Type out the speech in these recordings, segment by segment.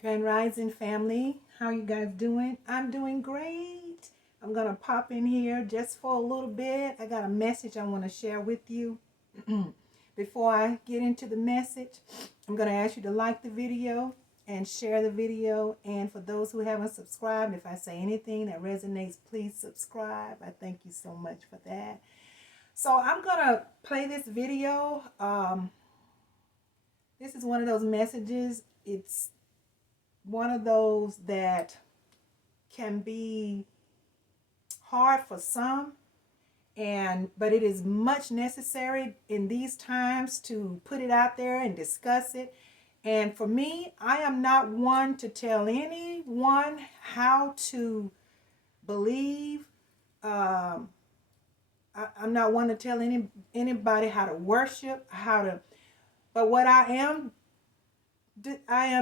Grand Rising family, how you guys doing? I'm doing great. I'm gonna pop in here just for a little bit. I got a message I want to share with you. Before I get into the message, I'm gonna ask you to like the video and share the video. And for those who haven't subscribed, if I say anything that resonates, please subscribe. I thank you so much for that. So I'm gonna play this video. This is one of those messages. It's one of those that can be hard for some, but it is much necessary in these times to put it out there and discuss it. And for me, I am not one to tell anyone how to believe. I'm not one to tell anybody how to worship, but what I am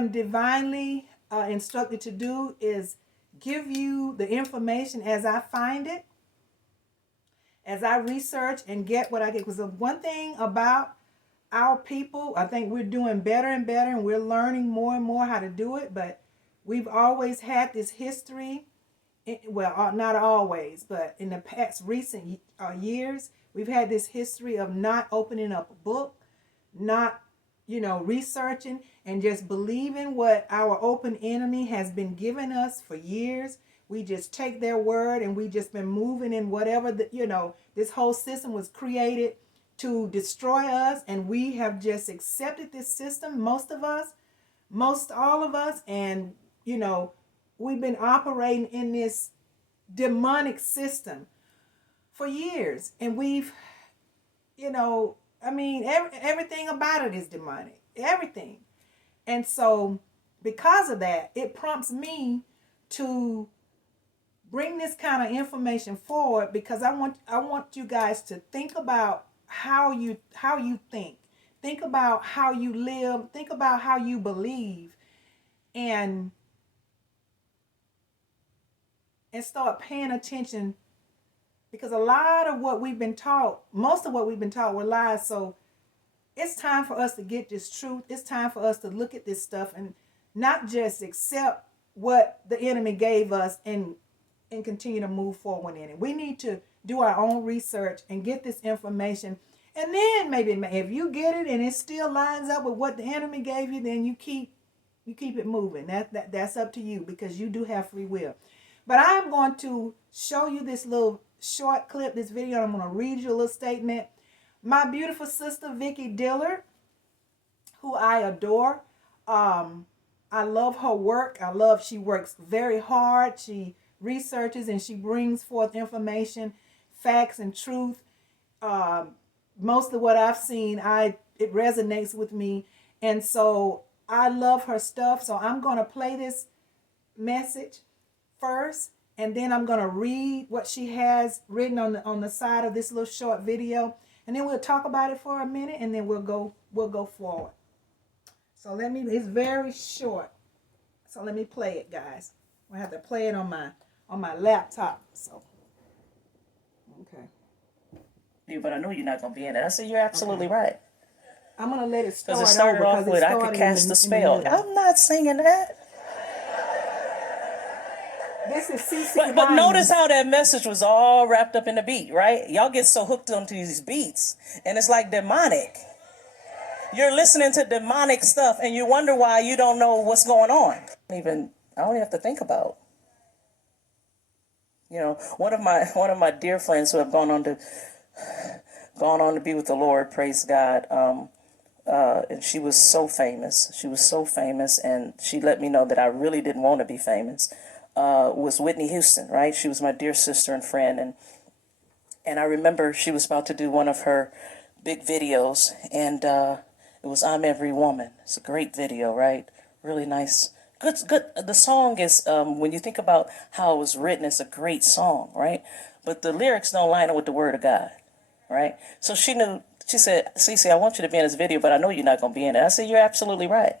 divinely instructed to do is give you the information as I find it, as I research and get what I get. Because the one thing about our people, I think we're doing better and better, and we're learning more and more how to do it. But we've always had this history. Well, not always, but in the past recent years, we've had this history of not opening up a book, not researching, and just believing what our open enemy has been giving us for years. We just take their word, and we just been moving in whatever this whole system was created to destroy us, and we have just accepted this system, most all of us, and we've been operating in this demonic system for years, and we've everything about it is demonic. Everything. And so because of that, it prompts me to bring this kind of information forward, because I want you guys to think about how you think. Think about how you live. Think about how you believe, and start paying attention. Because a lot of what we've been taught, most of what we've been taught were lies. So it's time for us to get this truth. It's time for us to look at this stuff and not just accept what the enemy gave us and continue to move forward in it. We need to do our own research and get this information. And then maybe if you get it and it still lines up with what the enemy gave you, then you keep it moving. That's up to you, because you do have free will. But I'm going to show you this little short clip, this video. I'm going to read you a little statement. My beautiful sister, Vicki Dillard, who I adore. I love her work. She works very hard. She researches and she brings forth information, facts, and truth. Most of what I've seen, it resonates with me. And so I love her stuff. So I'm going to play this message first, and then I'm going to read what she has written on the side of this little short video, and then we'll talk about it for a minute, and then we'll go forward. So it's very short. So let me play it, guys. I have to play it on my laptop. So okay. But I know you're not going to be in it. I said, you're absolutely right. I'm going to let it start because it started off with I could cast a spell. I'm not singing that. This is CC. But notice how that message was all wrapped up in the beat, right? Y'all get so hooked onto these beats, and it's like demonic. You're listening to demonic stuff, and you wonder why you don't know what's going on. I don't even have to think about. One of my dear friends who have gone on to be with the Lord, praise God. And she was so famous. And she let me know that I really didn't want to be famous. Was Whitney Houston, right? She was my dear sister and friend, and I remember she was about to do one of her big videos, and it was "I'm Every Woman." It's a great video, right? Really nice, good. The song is, when you think about how it was written, it's a great song, right? But the lyrics don't line up with the Word of God, right? So she knew. She said, "Cece, I want you to be in this video, but I know you're not going to be in it." I said, "You're absolutely right."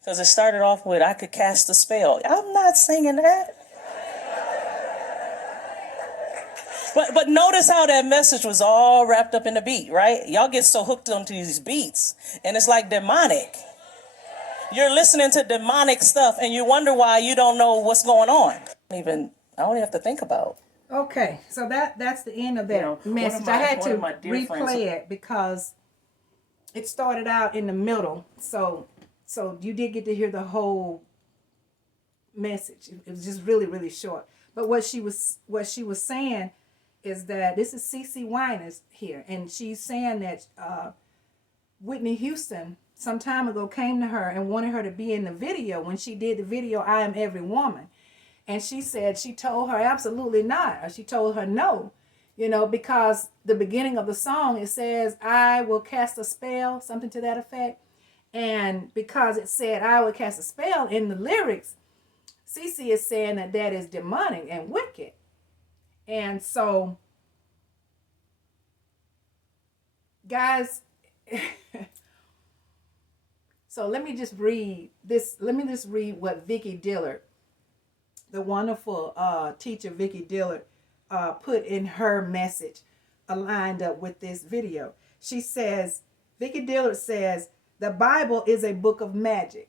Because it started off with, I could cast a spell. I'm not singing that. But notice how that message was all wrapped up in the beat, right? Y'all get so hooked onto these beats, and it's like demonic. You're listening to demonic stuff and you wonder why you don't know what's going on. I don't even have to think about. Okay, so that's the end of that message. I had to replay it because it started out in the middle. So you did get to hear the whole message. It was just really, really short. But what she was saying is that this is CeCe Winans here, and she's saying that Whitney Houston some time ago came to her and wanted her to be in the video when she did the video I Am Every Woman. And she said she told her absolutely not, or she told her no, because the beginning of the song, it says, I will cast a spell, something to that effect. And because it said, I will cast a spell in the lyrics, CeCe is saying that is demonic and wicked. And so, guys, so let me just read this. Let me just read what Vicki Dillard, the wonderful teacher Vicki Dillard, put in her message aligned up with this video. She says, Vicki Dillard says, the Bible is a book of magic,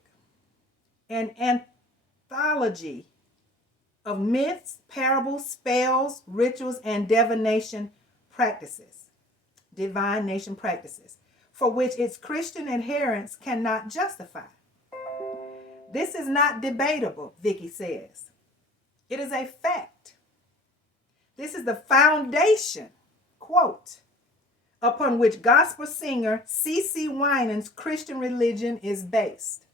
an anthology of myths, parables, spells, rituals, and divination practices, for which its Christian adherents cannot justify. This is not debatable, Vicki says. It is a fact. This is the foundation, quote, upon which gospel singer CeCe Winans' Christian religion is based.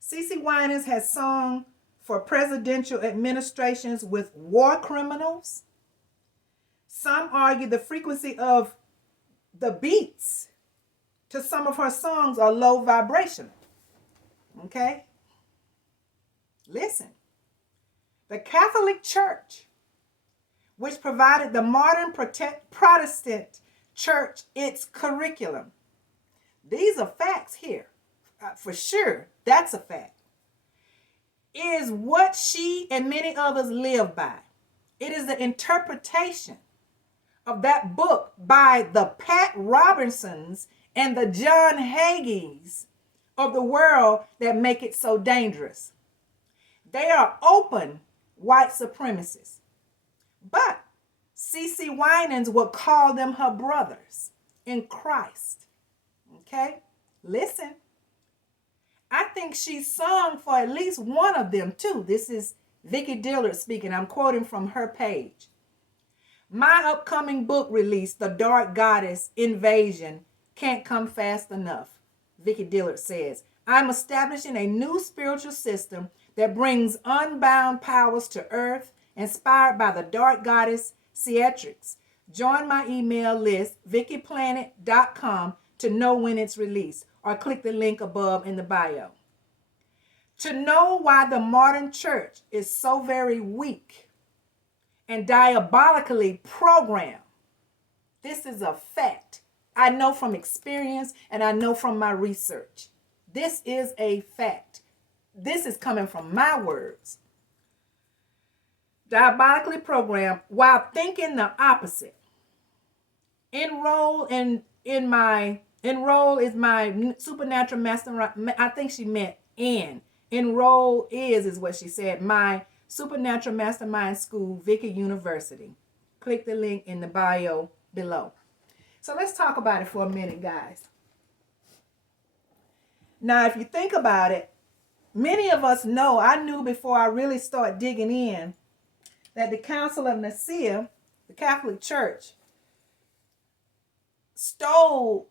CeCe Winans has sung for presidential administrations with war criminals. Some argue the frequency of the beats to some of her songs are low vibrational. Okay? Listen. The Catholic Church, which provided the modern Protestant church its curriculum. These are facts here. For sure, that's a fact. Is what she and many others live by. It is the interpretation of that book by the Pat Robinsons and the John Hagees of the world that make it so dangerous. They are open white supremacists. But CeCe Winans would call them her brothers in Christ. Okay? Listen. I think she sung for at least one of them too. This is Vicki Dillard speaking. I'm quoting from her page. My upcoming book release, The Dark Goddess Invasion, can't come fast enough, Vicki Dillard says. I'm establishing a new spiritual system that brings unbound powers to earth, inspired by the dark goddess Ceatrix. Join my email list, vickiplanet.com, to know when it's released, or click the link above in the bio. To know why the modern church is so very weak and diabolically programmed. This is a fact. I know from experience and I know from my research. This is a fact. This is coming from my words. Diabolically programmed while thinking the opposite. Enroll is my supernatural mastermind. I think she meant in. Enroll is what she said. My supernatural mastermind school, Vicki University. Click the link in the bio below. So let's talk about it for a minute, guys. Now, if you think about it, many of us know, I knew before I really started digging in, that the Council of Nicaea, the Catholic Church, stole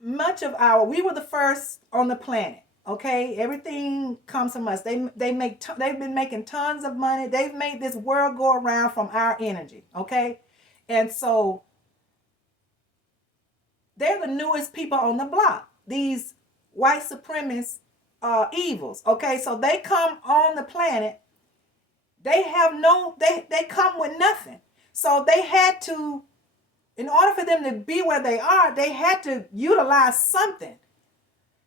much of we were the first on the planet. Okay, everything comes from us. They've been making tons of money. They've made this world go around from our energy. Okay, and so they're the newest people on the block. These white supremacist evils. Okay, so they come on the planet. They come with nothing. So they had to, in order for them to be where they are, they had to utilize something.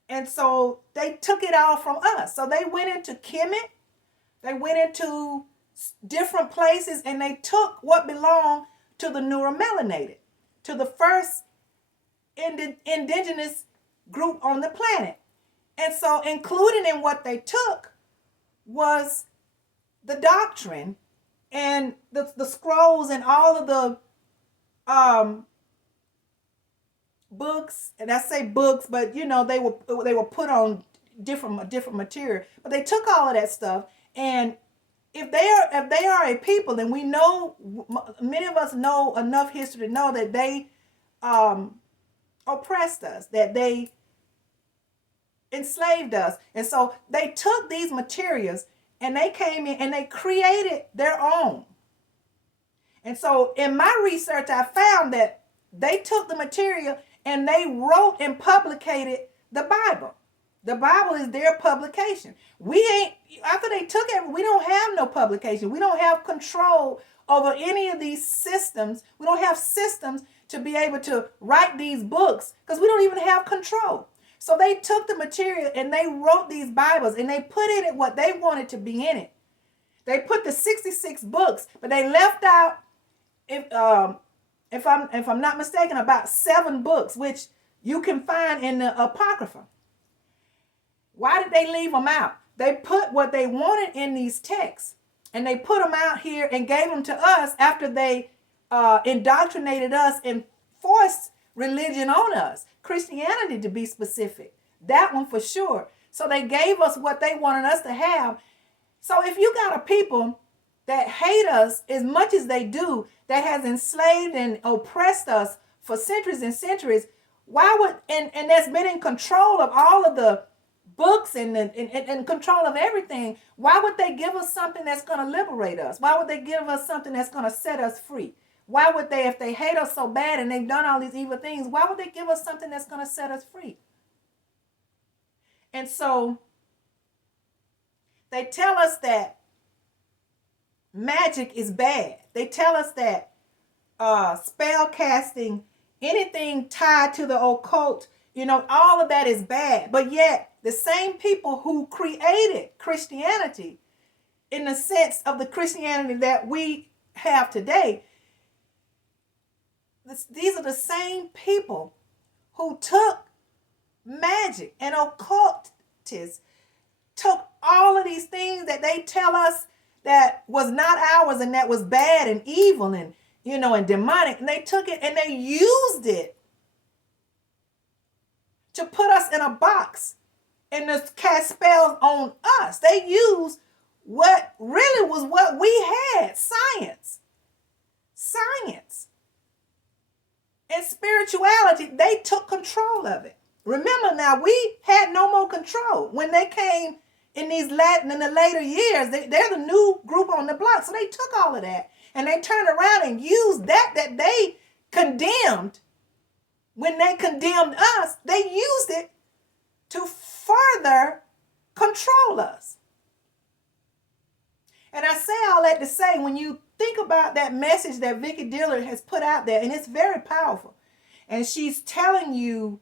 And so they took it all from us. So they went into Kemet, they went into different places, and they took what belonged to the neuromelanated, to the first indigenous group on the planet. And so included in what they took was the doctrine and the scrolls and all of the books. And I say books, but they were put on different material. But they took all of that stuff, and if they are a people, and we know, many of us know enough history to know that they oppressed us, that they enslaved us. And so they took these materials and they came in and they created their own. And so in my research, I found that they took the material and they wrote and publicated the Bible. The Bible is their publication. After they took it, we don't have no publication. We don't have control over any of these systems. We don't have systems to be able to write these books because we don't even have control. So they took the material and they wrote these Bibles and they put in it what they wanted to be in it. They put the 66 books, but they left out, if I'm not mistaken, about 7 books, which you can find in the Apocrypha. Why did they leave them out? They put what they wanted in these texts, and they put them out here and gave them to us after they indoctrinated us and forced religion on us. Christianity, to be specific. That one for sure. So they gave us what they wanted us to have. So if you got a people that hate us as much as they do, that has enslaved and oppressed us for centuries and centuries, why would, and that's been in control of all of the books and control of everything, why would they give us something that's going to liberate us? Why would they give us something that's going to set us free? Why would they, if they hate us so bad and they've done all these evil things, why would they give us something that's going to set us free? And so they tell us that magic is bad. They tell us that spell casting, anything tied to the occult, all of that is bad. But yet the same people who created Christianity, in the sense of the Christianity that we have today, these are the same people who took magic and occultists, took all of these things that they tell us that was not ours and that was bad and evil and and demonic, and they took it and they used it to put us in a box and to cast spells on us. They used what really was what we had, science and spirituality. They took control of it. Remember now, we had no more control when they came in the later years. They're the new group on the block. So they took all of that and they turned around and used that they condemned. When they condemned us, they used it to further control us. And I say all that to say, when you think about that message that Vicki Dillard has put out there, and it's very powerful, and she's telling you,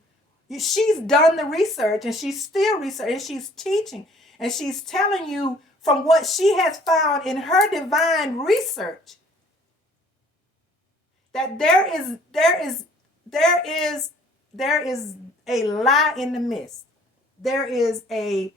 she's done the research, and she's still researching, and she's teaching, and she's telling you from what she has found in her divine research that there is a lie in the midst. There is a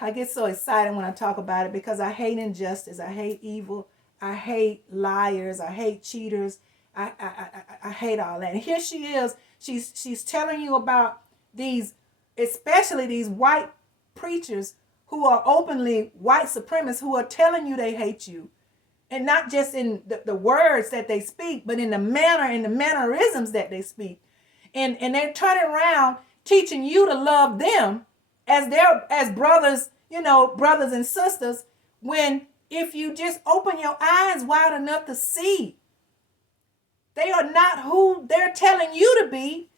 I get so excited when I talk about it because I hate injustice. I hate evil. I hate liars. I hate cheaters. I hate all that. And here she is. She's telling you about these, especially these white preachers who are openly white supremacists, who are telling you they hate you. And not just in the words that they speak, but in the manner and the mannerisms that they speak. And they're turning around teaching you to love them as brothers, brothers and sisters, when if you just open your eyes wide enough to see, they are not who they're telling you to be.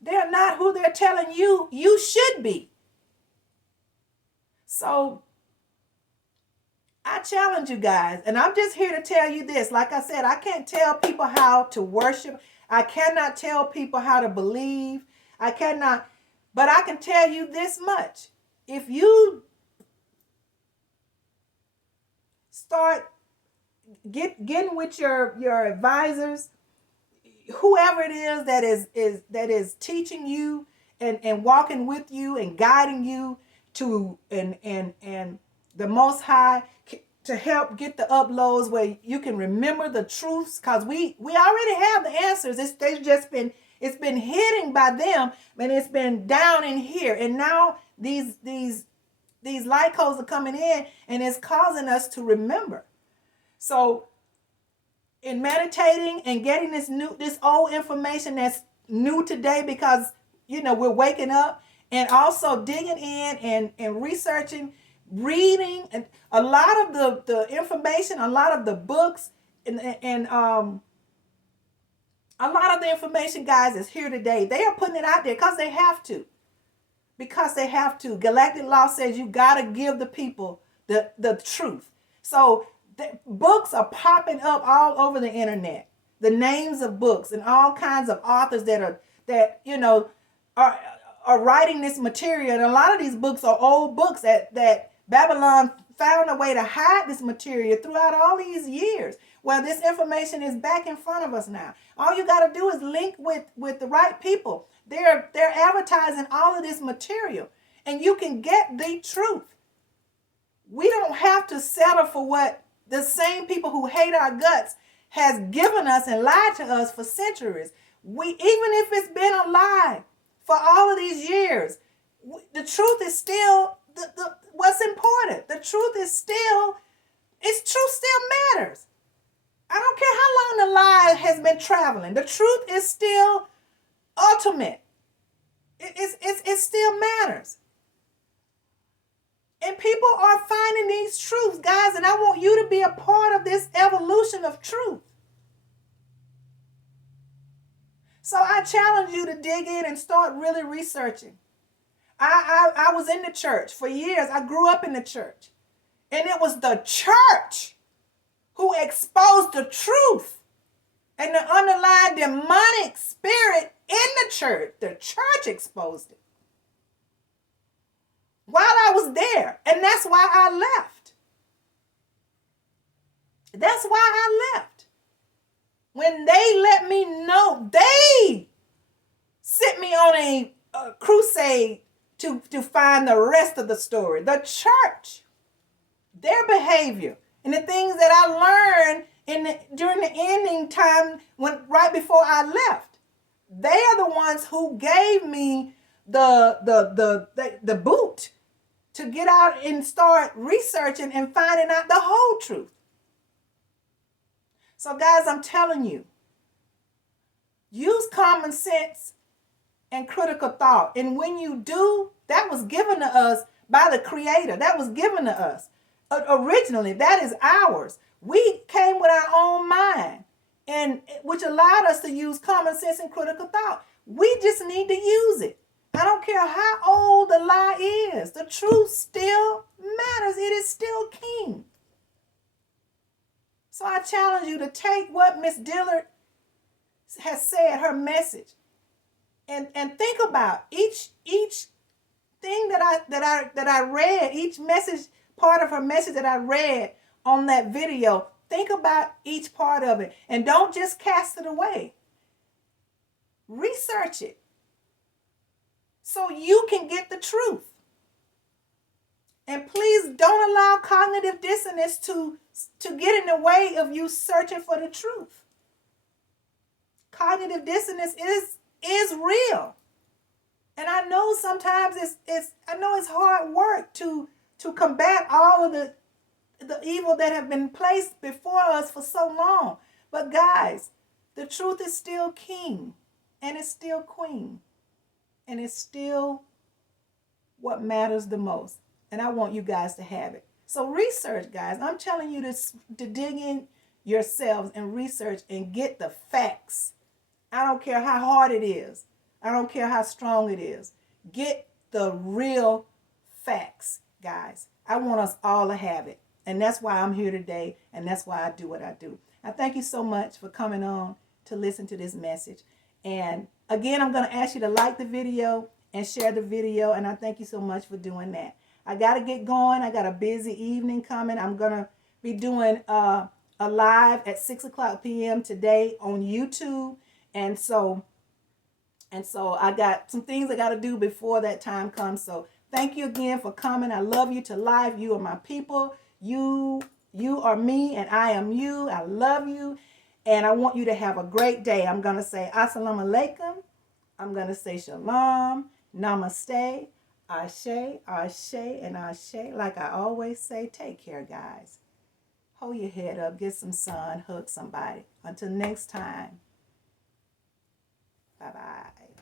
They're not who they're telling you should be. So I challenge you guys, and I'm just here to tell you this. Like I said, I can't tell people how to worship. I cannot tell people how to believe. I cannot, but I can tell you this much. If you start getting with your advisors, whoever it is that is teaching you and walking with you and guiding you to and the Most High to help get the uploads where you can remember the truths, because we already have the answers. It's been hidden by them, and it's been down in here, and now these light codes are coming in, and it's causing us to remember. So in meditating and getting this old information that's new today, because we're waking up, and also digging in and researching, reading, and a lot of the information, a lot of the books, and a lot of the information, guys, is here today. They are putting it out there because they have to. Galactic law says you got to give the people the truth. So the books are popping up all over the internet. The names of books and all kinds of authors that are writing this material. And a lot of these books are old books that Babylon found a way to hide this material throughout all these years. Well, this information is back in front of us now. All you got to do is link with the right people. They're advertising all of this material, and you can get the truth. We don't have to settle for what the same people who hate our guts has given us and lied to us for centuries. Even if it's been a lie for all of these years, the truth is still what's important. The truth is still, truth still matters. I don't care how long the lie has been traveling. The truth is still ultimate. It still matters. And people are finding these truths, guys, and I want you to be a part of this evolution of truth. So I challenge you to dig in and start really researching. I was in the church for years. I grew up in the church. And it was the church who exposed the truth and the underlying demonic spirit in the church. The church exposed it while I was there. And that's why I left. That's why I left. When they let me know, they sent me on a crusade to find the rest of the story. The church, their behavior, and the things that I learned during the ending time, right before I left, they are the ones who gave me the boot to get out and start researching and finding out the whole truth. So guys, I'm telling you, use common sense and critical thought. And when you do, that was given to us by the Creator. That was given to us. Originally, that is ours. We came with our own mind, and which allowed us to use common sense and critical thought. We just need to use it. I don't care how old the lie is. The truth still matters. It is still king. So I challenge you to take what Miss Dillard has said, her message, and think about each thing that I read, each message, part of her message that I read on that video. Think about each part of it, and don't just cast it away. Research it so you can get the truth. And please don't allow cognitive dissonance to get in the way of you searching for the truth. Cognitive dissonance is real. And I know sometimes it's hard work to combat all of the evil that have been placed before us for so long. But guys, the truth is still king, and it's still queen, and it's still what matters the most. And I want you guys to have it. So research, guys. I'm telling you to dig in yourselves and research and get the facts. I don't care how hard it is. I don't care how strong it is. Get the real facts, guys. I want us all to have it. And that's why I'm here today, and that's why I do what I do. I thank you so much for coming on to listen to this message. And again, I'm going to ask you to like the video and share the video, and I thank you so much for doing that. I got to get going. I got a busy evening coming. I'm going to be doing a live at 6 o'clock p.m. today on YouTube. And so I got some things I got to do before that time comes. So thank you again for coming. I love you to life. You are my people. You are me and I am you. I love you. And I want you to have a great day. I'm going to say assalamu alaikum. I'm going to say shalom, namaste, ashe, ashe, and ashe. Like I always say, take care, guys. Hold your head up, get some sun, hug somebody. Until next time. Bye-bye.